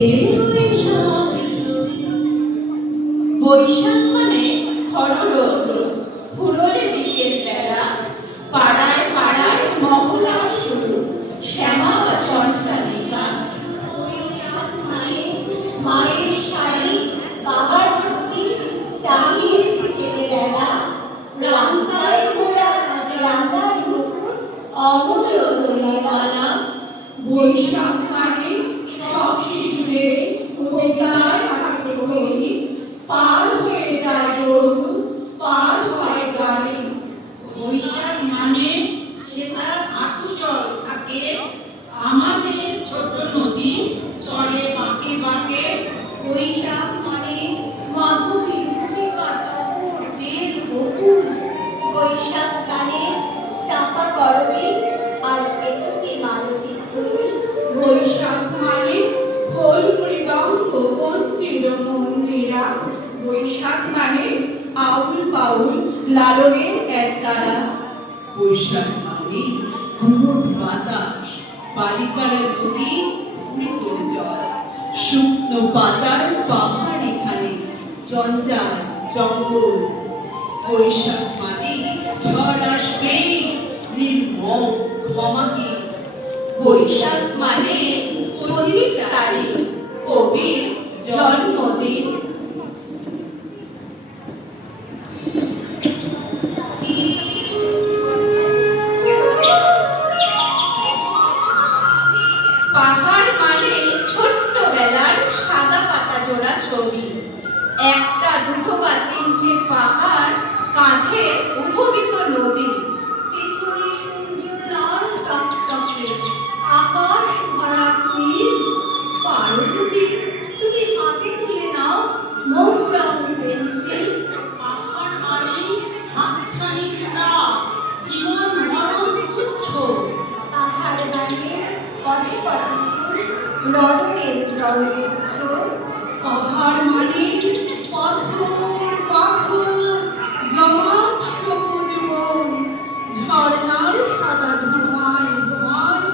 বৈশাখ মানে খররৌদ্র, ফুরোলে বিকেল বেলা, পাড়ায় পাড়ায় মহলা শুরু, শ্যামা বা চন্দ্রালিকা। বৈশাখ মানে মায়ের শাড়ি, বাবার ধুতি, টাঙিয়েছে ছেলেবেলা, রামতায় মোড়া রাজার মুকুট, অমূল্য দইয়ালা। বৈশাখ মানে সব শিশুদের কবিতায় থাকে বলি, পার হয়ে যায় গরু, পার হয় গাড়ি। বৈশাখ মানে সেটা হাঁটু জল থাকে, আমাদের ছোট নদী চলে বাঁকে বাঁকে। বৈশাখ মানে মাধবী ঝুঁকিকা টগর বেল বকুল, বৈশাখ গানে চাপা করবি আর কেতকী মালতী ফুল। বৈশাখ মানে খোল মৃদঙ্গ পঞ্চির মন্দিরা। বৈশাখ মানে আউল বাউল লালনের একতারা। বৈশাখ মানে ঘুমট বাতাস, বালিকারা নদী মৃদুল জল, শুকনো পাতার পাহাড় এখানে জঞ্জাল জঙ্গল। বৈশাখ মানে ঝড় আসবে নির্মম ক্ষমাকে। বৈশাখ মানে 25 তারিখ, কবির জন্মদিন। পাহাড় মানে ছোট্টবেলার সাদা পাতা জোড়া ছবি, একটা দুটো বা তিনটে পাহাড়, কাঁধে উপনীত নদী। পিছনে সূর্য লাল টকটকে, আকাশ ভরা নীল। পারো যদি তুমি হাতে তুলে নাও মোটা পেন্সিল। পাহাড় মানে হাতছানি চূড়া, জীবন মরণ তুচ্ছ। পাহাড় মানে পথে পথে ফুল, রডনের জলগুচ্ছ। পাহাড় মানে পাথর পাথর জমা সবুজ বন, ঝর্ণার সাদা ধোঁয়ায় ধোঁয়ায়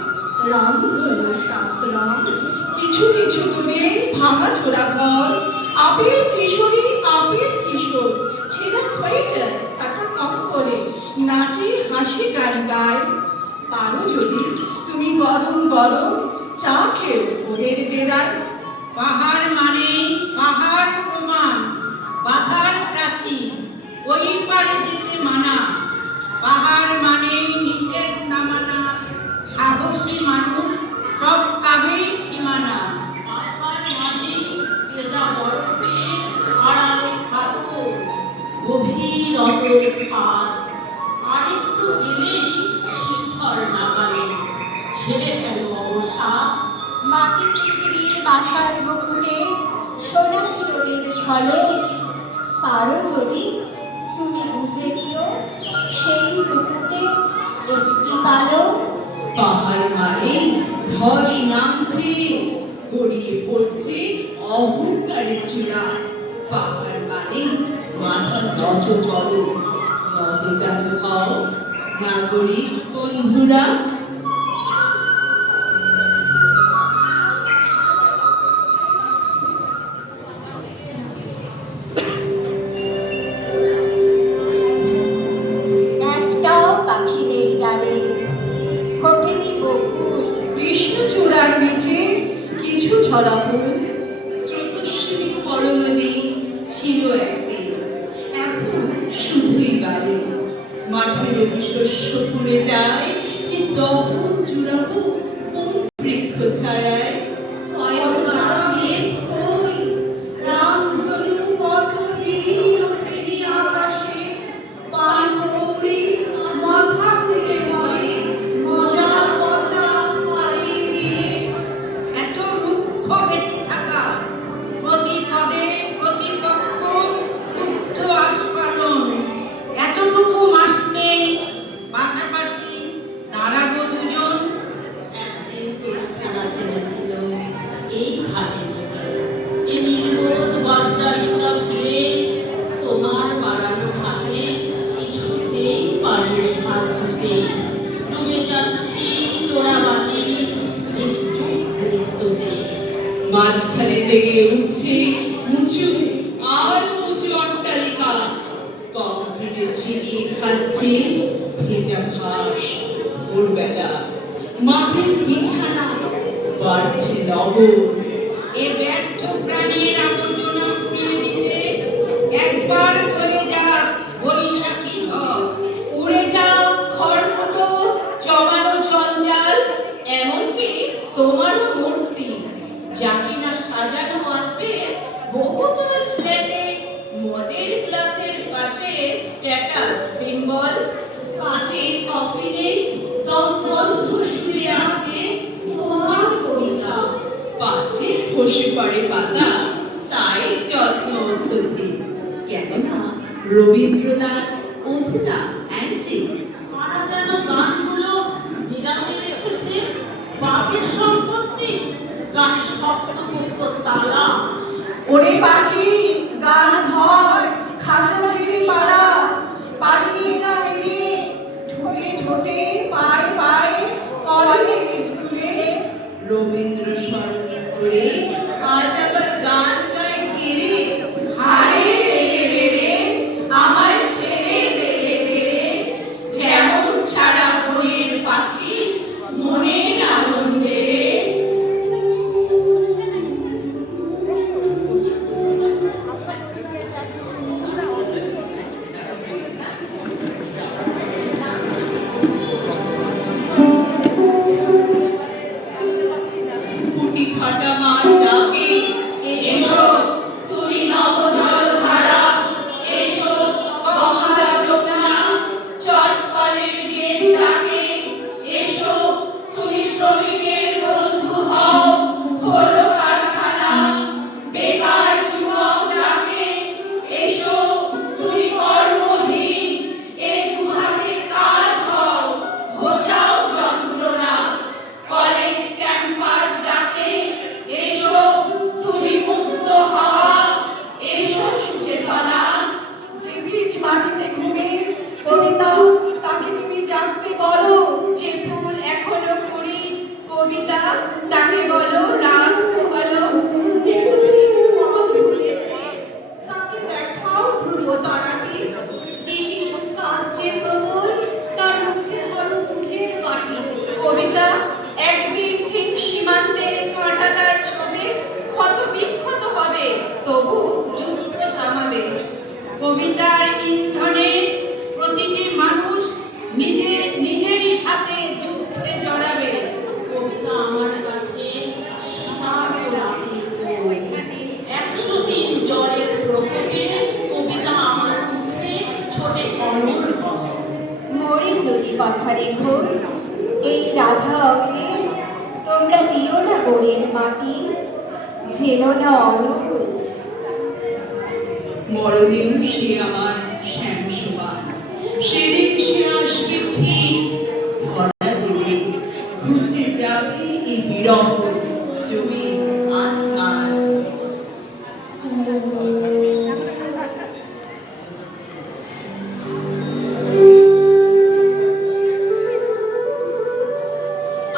রামধনু সাতরং। কিছু কিছু দূরে ভাঙা ছোড়া ঘর, আপেল কিশোরী আপেল কিশোর, ছেঁড়া সোয়েটার কাটা কম করে নাচে হাসি গান গায়। পারো যদি তুমি গরম গরম চা খেও ওদের ডেরায়। পাহাড় মানে পাহাড় প্রমাণ, বাধার প্রাচীর, ওই পারে যেতে মানা। পাহাড় মানে নিষেধ না মানা, সাহসী মানুষ সব কাবের সীমানা। পাহাড় মানে ভেজা বরফের আড়ালে থাকো, গভীর অটল খাদ, আরেকটু গেলেই শিখর নাগালে, ছেড়ে ফেলো অবসাদ। মাটি পৃথিবীর বাসার বকুটে সোনালি রোদের ঝলক। পারো যদি তুমি বুঝে দিও সেই মুকুটে একটি পালক। পাহাড় মানে ধস নামছে, গড়িয়ে পড়ছে অহংকারের চূড়া। পাহাড় মানে মাথা নত করো, নত চালু হও নাগরিক বন্ধুরা। একটাও পাখি নেই ডালে, ফোটেনি বকুল। কৃষ্ণচূড়ার নিচে কিছু ঝরা ফুল। স্রোতস্বিনী খরনদী ছিল একদিন, এখন শুধুই বাদে। মাঠের শস্য পুড়ে যায়, এ মাঝখানে জেগে উঠছে উঁচু আরো উঁচু অট্টালিকা, কংক্রিটে ছিটিয়ে খাচ্ছে ভেজা ঘাস। ভোরবেলা মাটির বিছানা, বাড়ছে নগর। এ ব্যর্থ প্রাণীর আবর্জনা পুড়িয়ে দিতে একবার হয়ে যাক বৈশাখী ঝড়। উড়ে যাও খড়কুটো, জমানো জঞ্জাল, এমনকি তোমারও মূর্তি, যা কিনা সাজানো আছে বহুতল ফ্ল্যাটে মদের গ্লাসের পাশে স্ট্যাটাস সিম্বল। কাচের কফিনে কম্বল শুয়ে আছে তোমার কবিতা। পাছে খসে পড়ে পাতা, তাই যত্ন অত্যধিক। কেননা রবীন্দ্রনাথ অধুনা অ্যান্টিক। তারা যেন গানগুলো নিরামে রেখেছে বাপের সম্পত্তি, গানের শব্দমুক্ত তালা। ওরে পাখি গান ধর, খাঁচা ছেড়ে পালা, পালিয়ে যা ফিরে, ঠোঁটে ঠোঁটে পায়ে পায়ে কলেজে স্কুলে। রবীন্দ্র স্মরণ করে আজ আবার গান গায় ফিরে। হায় রে রে রে, আমায় ছেড়ে দে রে দে রে, যেমন ছাড়া বনের পাখি মনের আনন্দে। ফুটি ফাটা মার ডাকে, এসো তুমি নবজল ধারা, এসো মহারা যমুনা, চটপালের গেট ডাকে, এসো তুমি শ্রমিকের বন্ধু হও, হলো কারখানা, বেকার যুবক ডাকে, এসো তুমি কর্মহীন, এ দুহাতে কাজ হও, বোঝাও যন্ত্রণা, কলেজ ক্যাম্পাস ডাকে, এসো তুমি মুক্ত হওয়া, এসো সুচেতনা। যে বীজ মাটিতে ঘুমে কবিতা, তাকে তুমি জানতে বলো, যে ফুল এখনো কুড়ি কবিতা, তাকে বলো রাগ পোহালো, যে পথে পথ ভুলেছে তাকে দেখাও ধ্রুব তারাটি, যে শিশু কাঁদছে প্রবল তার মুখে ধরো দুধের বাটি। কবিতা একদিন ঠিক সীমান্তের কাঁটাতার ছবে ক্ষত বিক্ষত হবে, তবু যুদ্ধ থামাবে। কবিতার ইন্ধনে প্রতিটি মানুষ নিজেরই সাথে যুদ্ধে জড়াবে। কবিতা আমার কাছে সীমান্ত রাতের বই। 100 দিন জ্বরের প্রকোপে কবিতা আমার মুখে ছোটে অমর হয়। মরে যদি কথা রেখো এই রাধা অগ্নে, তোমরা দিও না গোড়ের মাটি, ঝেলো না অনল। মরদিন সে আমার শ্যাম সমান, সেদিন সে আসবে ঠিক, ধরা দেবে ঘুচে যাবে এই বিরহ জমি আসমান।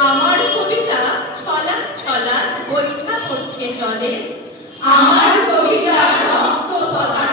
আমার কবিতা ছলাক ছলাক বৈঠা পড়ছে জলে, আমার কবিতা রক্ত পতাকা